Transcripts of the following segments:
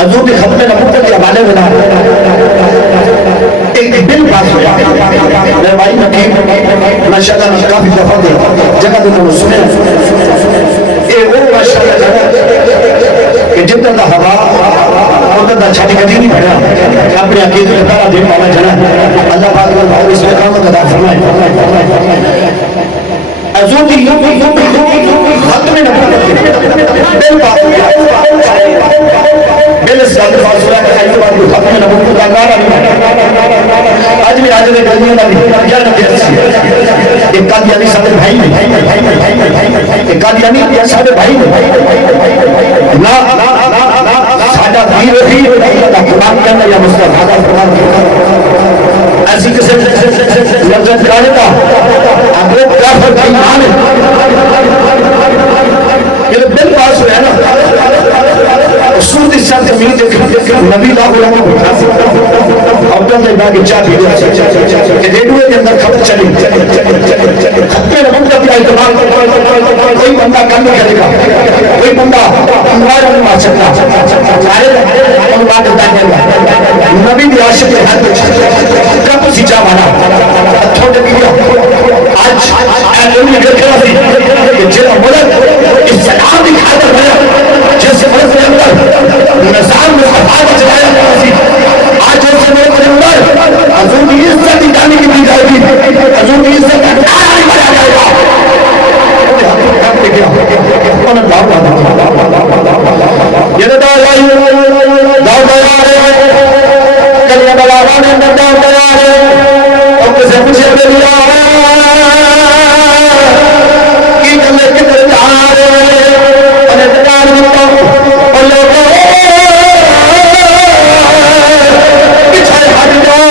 हजूर के खतने नबूवत के हवाले में एक बिल पास हुआ। मेरे भाई नकीब माशाअल्लाह काफी दफा दे जगह तो सुने ये वो माशाअल्लाह जगह कि जितना दा हवा उधर दा छाती कदी नहीं भरा अपने अकीदे का तारा देने वाला जना अल्लाह पाक ने भाव इसमें कामत अदा फरमाए। हजूर की खतने नबूवत के बिल पास हुआ। बिल साल फासला का आई तो बात खतने नबूवत का नारा आज भी आज के गर्मियों का क्या नबीयत सी एक कादियानी साडे भाई ने एक कादियानी साडे भाई ने ना साडा वीर भी दा कुरान कहना या मुस्तफा दा फरमान ऐसी किसी लफ्ज़ कराने का अगर काफिर का ईमान है ये बिल पास हुआ है ना सूरत इस साथ मिल के नबी ला बोला को बिठा अब तो मैं बाकी चाह पी रहा कि रेडियो के अंदर खबर चली खत्मे नबूवत का इत्तेफाक कोई बंदा काम नहीं करेगा कोई बंदा अंगार नहीं मार सकता सारे अनुवाद होता है नबी की आशिक है कब सीचा वाला थोड़े भी आज एलओनी देखा सी कि जेरा मुल्क इस सलाम की खातिर है जैसे मुल्क के अंदर निजाम मुस्तफा को चलाया गया सी आज जैसे मुल्क के अंदर हजूर की इज्जत की जाने की दी जाएगी हजूर की इज्जत का नारा नहीं मारा जाएगा ये तो दाव तैयार है कलिया बलावा ने दाव तैयार है और किसे पूछे बेलिया की कले किधर जा रहे और इंतजार करता और लोगों पीछे हट जाओ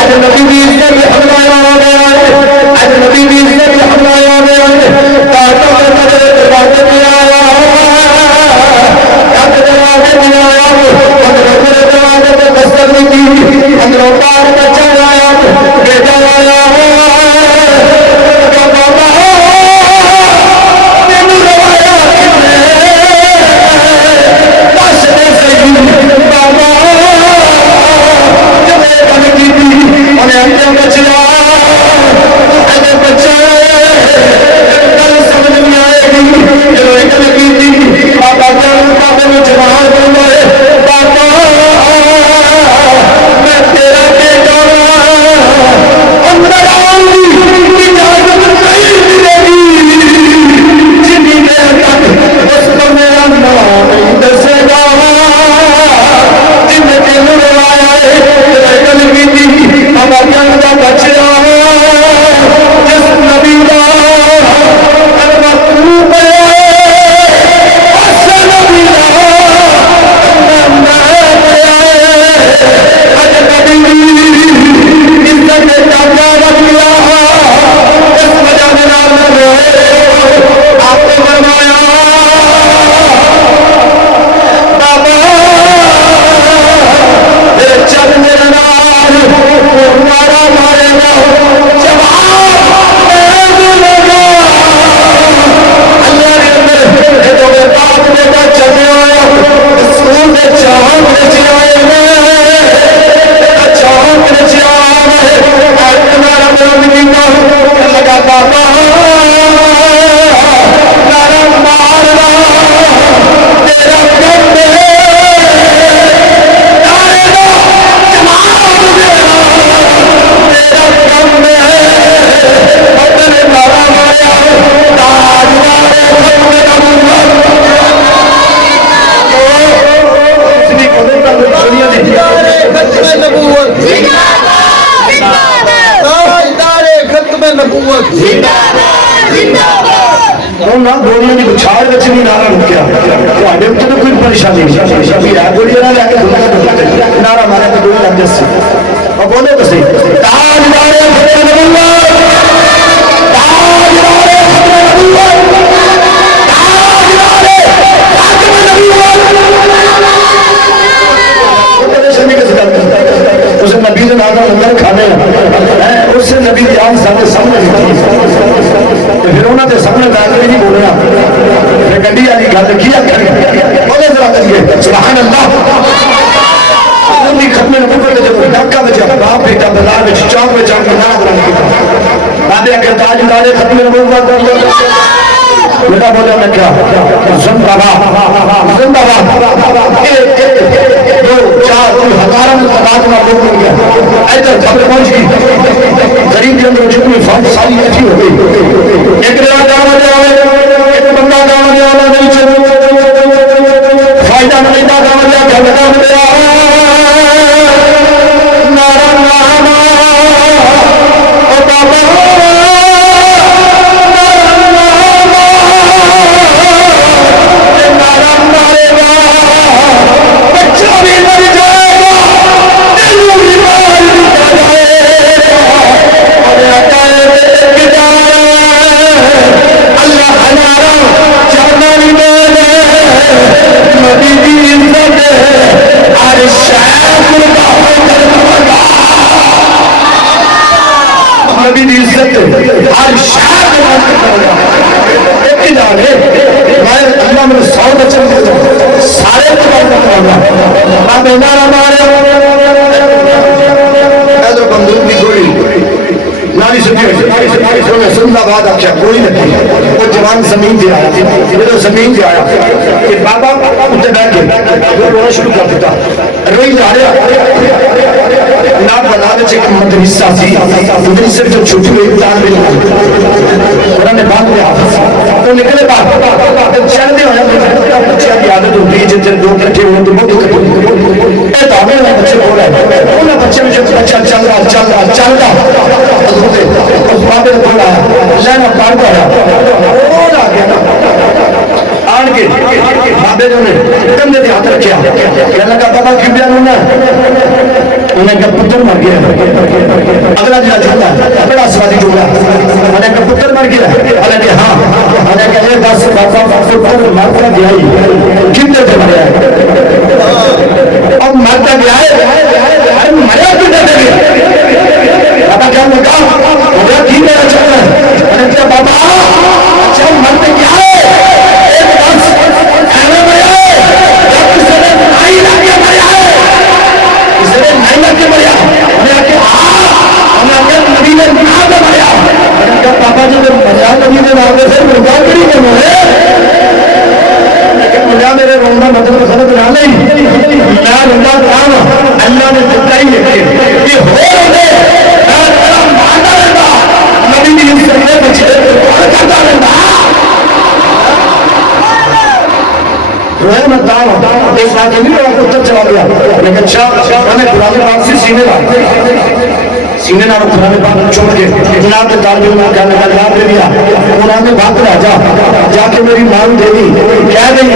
आज नबी भी इसने भी हमला आ गया है आज नबी भी इसने भी हमला आ गया है ताकत में दरवाजे में आया ताकत दरवाजे में आया अंदरों के दरवाजे पे दस्तक नहीं की अंदरों पार में चल आया बेटा आया नारा मारे तो बोले तो सही नबी लंगर खाने उससे नबी जान सामने फिर उन्होंने सामने जाकर नहीं बोलना फिर गड्डी वाली गल की बोले गए। सुभान अल्लाह। खत्म नबूवत जब डाका बजा बाप बेटा बाजार में चौक में जाकर नारा बुलंद किया, बाबे अगर ताज उतारे खत्म नबूवत बेटा बोले मैं क्या जिंदाबाद जिंदाबाद। 1 2 4 हजारों में तादाद में लोग मिल गया। ऐसे खबर पहुंच गई गरीब के अंदर जितनी फौज सारी इकट्ठी हो गई। एक गाँव में एक बंदा गाँव में नहीं चल फायदा नहीं था गाँव में घर लगा गया नारा नारा ओ बाबा नबी की इज्जत हर शायद मैं अल्लाह मेरे 100 बच्चे सारे बंदूक की गोली नारी जिंदाबाद आख्या कोई नहीं। वो जवान जमीन से आया जो जमीन से आया कि बाबा उत्ते बैठ गए रोना शुरू कर दिता रोई जा रहा ना बना एक मदरसा सी मदरसे जो छुट्टी हुई उन्होंने बांध लिया तो निकले बाहर चलते हुए बच्चे की आदत होती है जितने दो इकट्ठे हुए तो बहुत बच्चे हो रहे हैं उन्हें बच्चे में जब बच्चा चल रहा बाबे ने बोला लेना पढ़ पड़ा आ गया आन के बाबे ने कंधे पे हाथ रखा कहने लगा बाबा किबिया ना उन्हें का पुत्र मर गया। अगला जिला जुमला बड़ा स्वादी जुमला उन्हें का पुत्र मर गया हालांकि हाँ उन्हें कहे बस बाबा पुत्र मरता गया ही कितने से मर गया अब मरता गया है अरे मरा कितने से गया बाबा क्या लगा मुझे ठीक है चलना है अरे क्या बाबा अच्छा मरते क्या है एक बस खाने मरा है या किसी ने नहीं लाके मरा है किसी ने नहीं लाके मरा उन्हें आके उन्हें आके नबी ने ना मरा अरे क्या पापा जी ने मजा नबी ने मांगे से मुर्गा करी के मोहे लेकिन मुझे मेरे रोना मतलब गलत ना नहीं मैं रोना काम अल्लाह ने दिता ही है ये हो रहे नबी की इज्जत में बच्चे करता रहता रोए मत दाओ एक साथ नहीं रहा उत्तर चला गया लेकिन शाह मैंने पुराने बात से सीने ना पुराने बात छोड़ के जनाब के तालिब में कहने का जवाब दे दिया पुराने बात राजा जाके मेरी मांग दे दी कह गई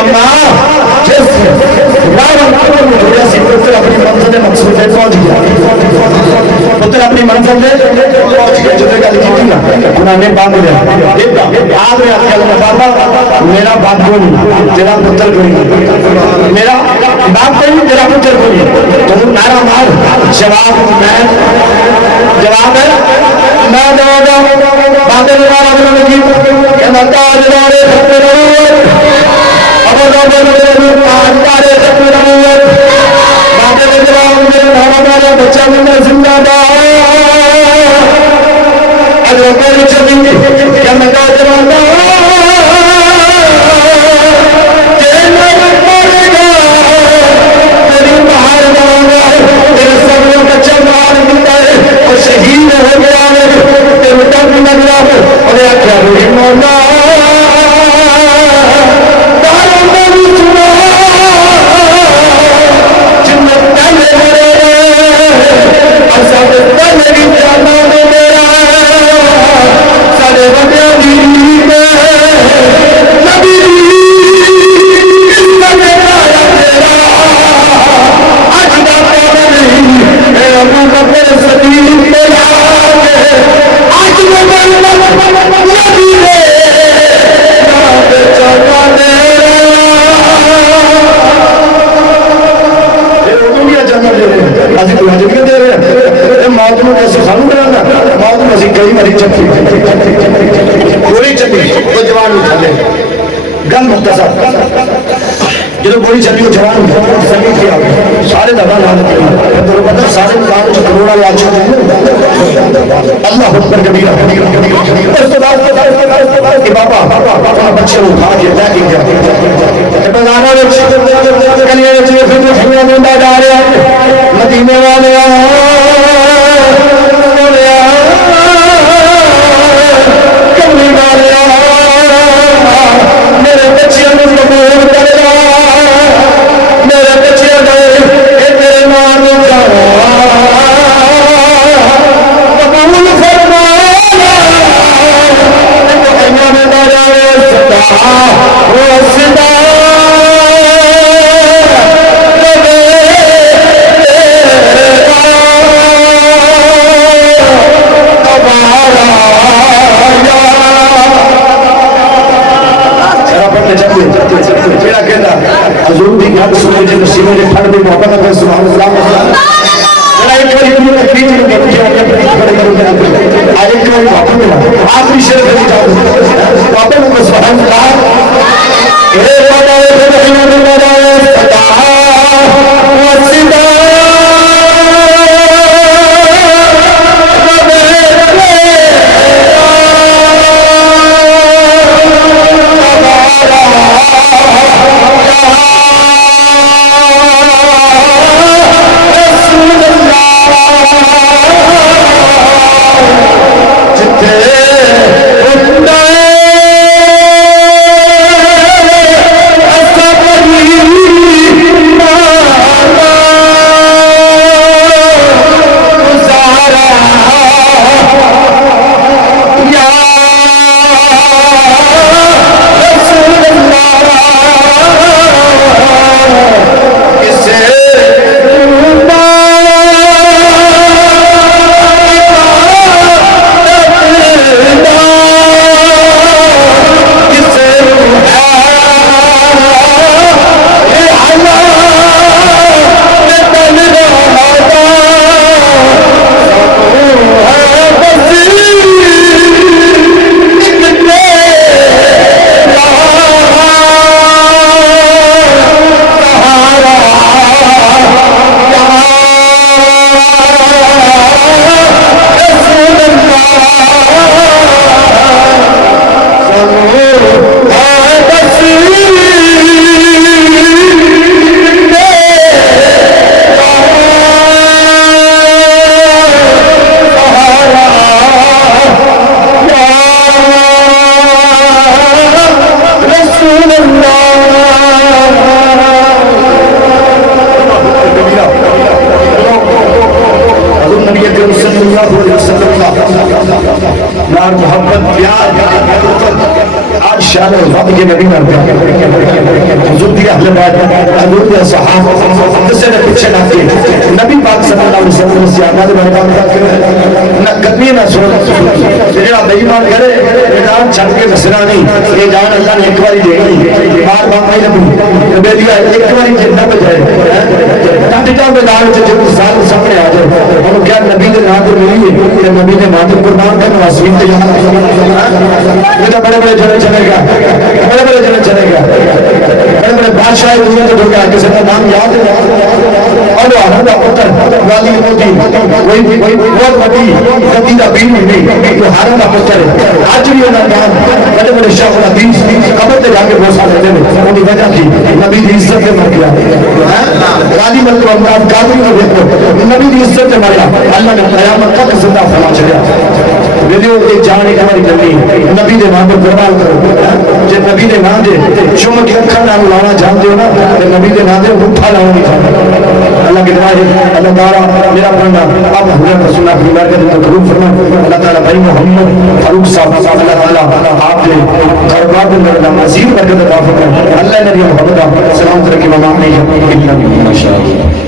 अम्मा जिस पुत्र अपनी मंजिल मकसूद पे पहुंच गया पुत्र अपनी मंजिल में पहुंच गया जो गल की ना उन्होंने बांध लिया बाद में आके बाबा मेरा बाप को तेरा पुत्र कोई मेरा बाप कोई तेरा पुत्र कोई तुम नारा मार जवाब है मैं दवादा बातें नारा लगी कहना ताज नारे अब तारे बातें जवाब नारा मारा बच्चा में जिंदाबाद अगर कोई चली कहना का जवाना शहीद हो गया और आख्या मौला साढ़े जो गोली चली वो जवान सभी किया सारे दबा ला तो पता सारे काम जो करोड़ा लाख अल्लाह अकबर कबीरा उसके बाद कि बाबा अपना बच्चे उठा के लेके गया बाजारों में गलियों में फिर जो हमें मुंडा जा रहे हैं मदीने वाले कमली वाले मेरे बच्चे कबूल करेगा मेरे बच्चे मेरे मान कबूल फरमाना आखिरी शेर मोहब्बत प्यार आज शान वक्त के नबी ने पीछे नबी पाक सल्लल्लाहु अलैहि वसल्लम से आगे ना कदमी ना सुन जेड़ा बेईमान करे जान छड़ के बसना नहीं ये जान अल्लाह ने एक बारी देनी बार बार नहीं लबी बेलिया एक बारी जिंदा बजाए टाटा मैदान में जब साल सामने आ जाए और क्या नबी के नाम पे मिली है नबी ने मां को कुर्बान करना वसीम ते जाना ये तो बड़े बड़े जने चलेगा बड़े बड़े जने चलेगा बड़े बड़े बादशाह दुनिया के लोग किसी का नाम याद है और वो हमारा पुत्र वाली मोदी कोई बहुत बड़ी गद्दी का बीन नहीं वो हारा का पुत्र है आज भी उनका नाम बड़े बड़े शाह हदीस कब्र पे जाके बोसा देते हैं उनकी वजह थी नबी की इज्जत से मर गया गाली मतलब अमदाद कादरी को देखो नबी की इज्जत से मर गया अल्लाह ने कयामत तक जिंदा फरमा छड़िया वीडियो एक जान एक हमारी करनी नबी के नाम पर कुर्बान करो जे नबी के नाम दे चुम के अखा नाम लाना जानते हो ना नबी के नाम दे उठा लाओ नहीं जानते अल्लाह के दुआ है अल्लाह ताला मेरा बंदा अब हजरत रसूलुल्लाह की बरकत तो कबूल फरमा अल्लाह ताला भाई मोहम्मद फारूक साहब अल्लाह ताला आपके दरबार में मेरा मजीद बरकत अता फरमा अल्लाह ने मोहम्मद सलाम करके मनाने माशाअल्लाह